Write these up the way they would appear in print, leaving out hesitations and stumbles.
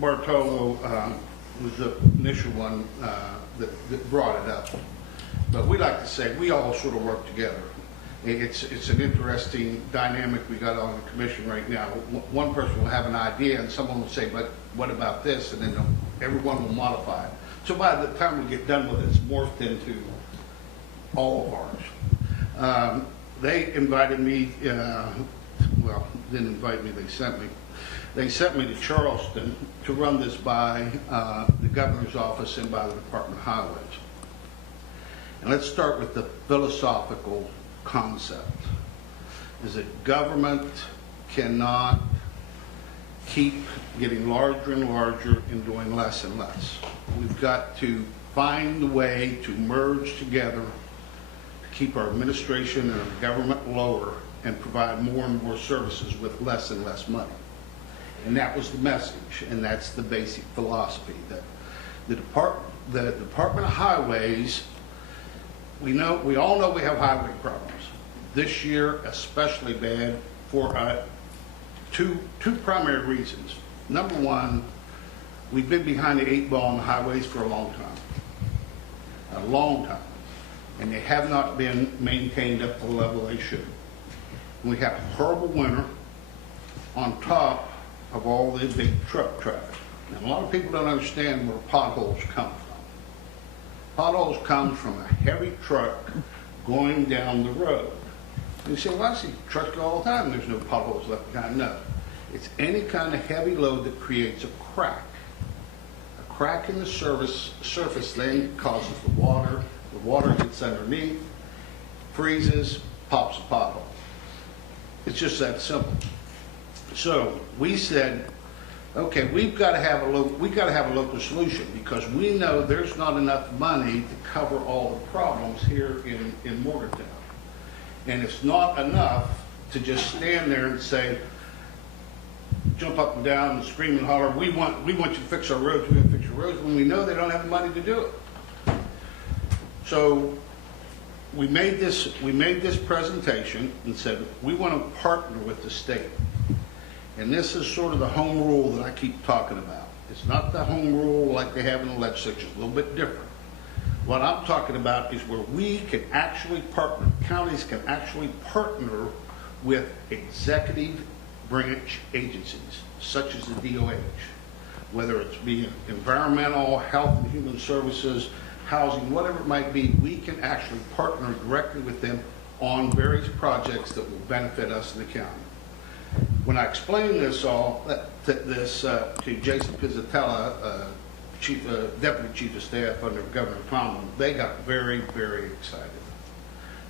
Bartolo was the initial one that brought it up. But we like to say we all sort of work together. It's an interesting dynamic we got on the commission right now. One person will have an idea and someone will say, but what about this? And then everyone will modify it. So by the time we get done with it, it's morphed into all of ours. They invited me, well, didn't invite me, they sent me. They sent me to Charleston to run this by the governor's office and by the Department of Highways. And let's start with the philosophical concept, is that government cannot keep getting larger and larger and doing less and less. We've got to find a way to merge together to keep our administration and our government lower and provide more and more services with less and less money. And that was the message, and that's the basic philosophy, that the Department of Highways, we all know we have highway problems. This year, especially bad for two primary reasons. Number one, we've been behind the 8 ball on the highways for a long time, and they have not been maintained up to the level they should. We had a horrible winter on top of all the big truck traffic. And a lot of people don't understand where potholes come from. Potholes come from a heavy truck going down the road. And you say, well, I see trucks go all the time, there's no potholes left behind. No. It's any kind of heavy load that creates a crack. A crack in the surface then causes the water gets underneath, freezes, pops a pothole. It's just that simple. So we said, okay, we've got to have a local solution, because we know there's not enough money to cover all the problems here in Morgantown. And it's not enough to just stand there and say, jump up and down and scream and holler, we want you to fix our roads, we want to fix your roads, when we know they don't have the money to do it. So we made this presentation and said, we want to partner with the state. And this is sort of the home rule that I keep talking about. It's not the home rule like they have in the legislature, it's a little bit different. What I'm talking about is where we can actually partner, counties can actually partner with executive branch agencies, such as the DOH, whether it's be environmental, health and human services, housing, whatever it might be. We can actually partner directly with them on various projects that will benefit us in the county. When I explained this to Jason Pizzatella, Deputy Chief of Staff under Governor Callen, they got very, very excited.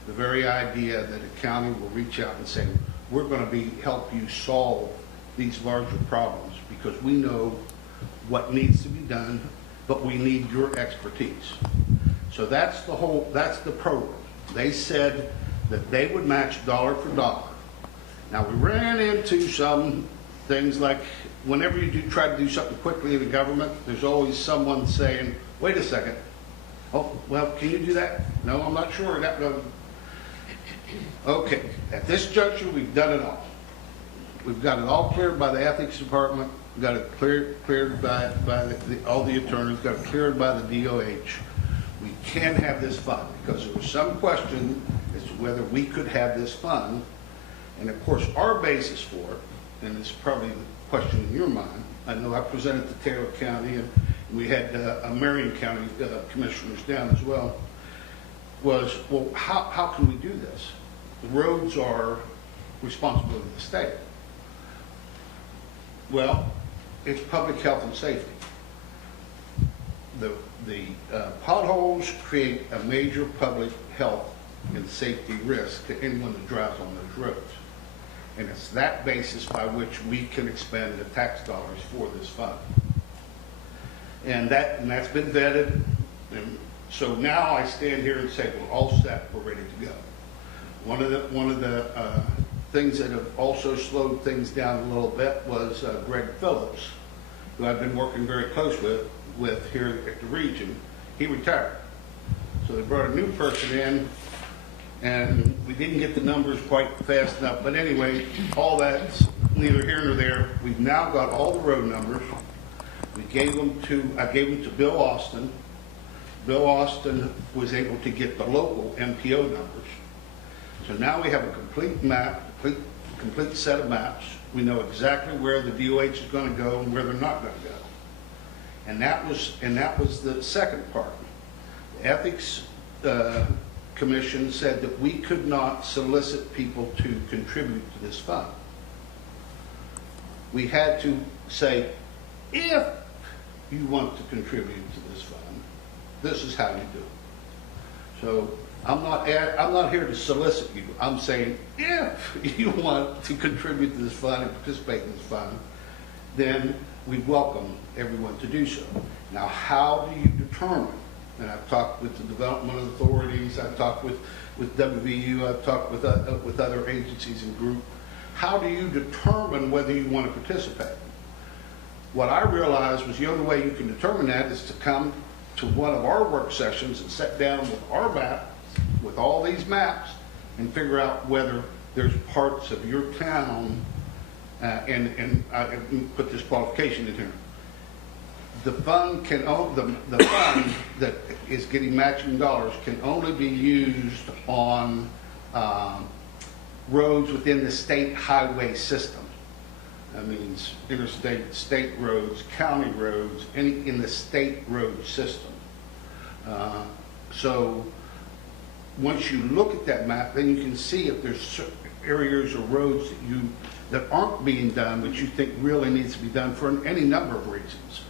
The very idea that a county will reach out and say, we're going to help you solve these larger problems, because we know what needs to be done, but we need your expertise. So that's the program. They said that they would match dollar for dollar. Now, we ran into some things like, whenever you try to do something quickly in the government, there's always someone saying, wait a second, oh, well, can you do that? No, I'm not sure. Okay, at this juncture, we've done it all. We've got it all cleared by the ethics department, we've got it cleared by all the attorneys, got it cleared by the DOH. We can have this fund, because there was some question as to whether we could have this fund. And of course, our basis for it, and it's probably the question in your mind, I know I presented to Taylor County, and we had Marion County commissioners down as well, was, well, how can we do this? The roads are responsibility of the state. Well, it's public health and safety. The potholes create a major public health and safety risk to anyone that drives on those roads. And it's that basis by which we can expend the tax dollars for this fund. And that's been vetted. And so now I stand here and say, we're all set, we're ready to go. One of the things that have also slowed things down a little bit was Greg Phillips, who I've been working very close with here at the region. He retired. So they brought a new person in, and we didn't get the numbers quite fast enough. But anyway, all that's neither here nor there. We've now got all the road numbers. I gave them to Bill Austin. Bill Austin was able to get the local MPO numbers. So now we have a complete map, complete set of maps. We know exactly where the DOH is going to go and where they're not going to go. And that was the second part. The Ethics Commission said that we could not solicit people to contribute to this fund. We had to say, if you want to contribute to this fund, this is how you do it. So I'm not here to solicit you. I'm saying, if you want to contribute to this fund and participate in this fund, then we welcome everyone to do so. Now, how do you determine? And I've talked with the development authorities, I've talked with WVU, I've talked with other agencies and groups. How do you determine whether you want to participate? What I realized was the only way you can determine that is to come to one of our work sessions and sit down with our map, with all these maps, and figure out whether there's parts of your town, and I put this qualification in here. The fund the fund that is getting matching dollars can only be used on roads within the state highway system. That means interstate, state roads, county roads, any in the state road system. So once you look at that map, then you can see if there's areas or roads that aren't being done, but you think really needs to be done for any number of reasons.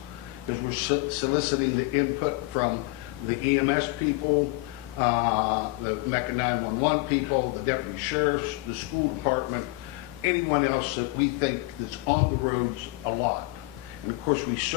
Because we're soliciting the input from the EMS people, the MECA 911 people, the deputy sheriffs, the school department, anyone else that we think that's on the roads a lot. And of course, we certainly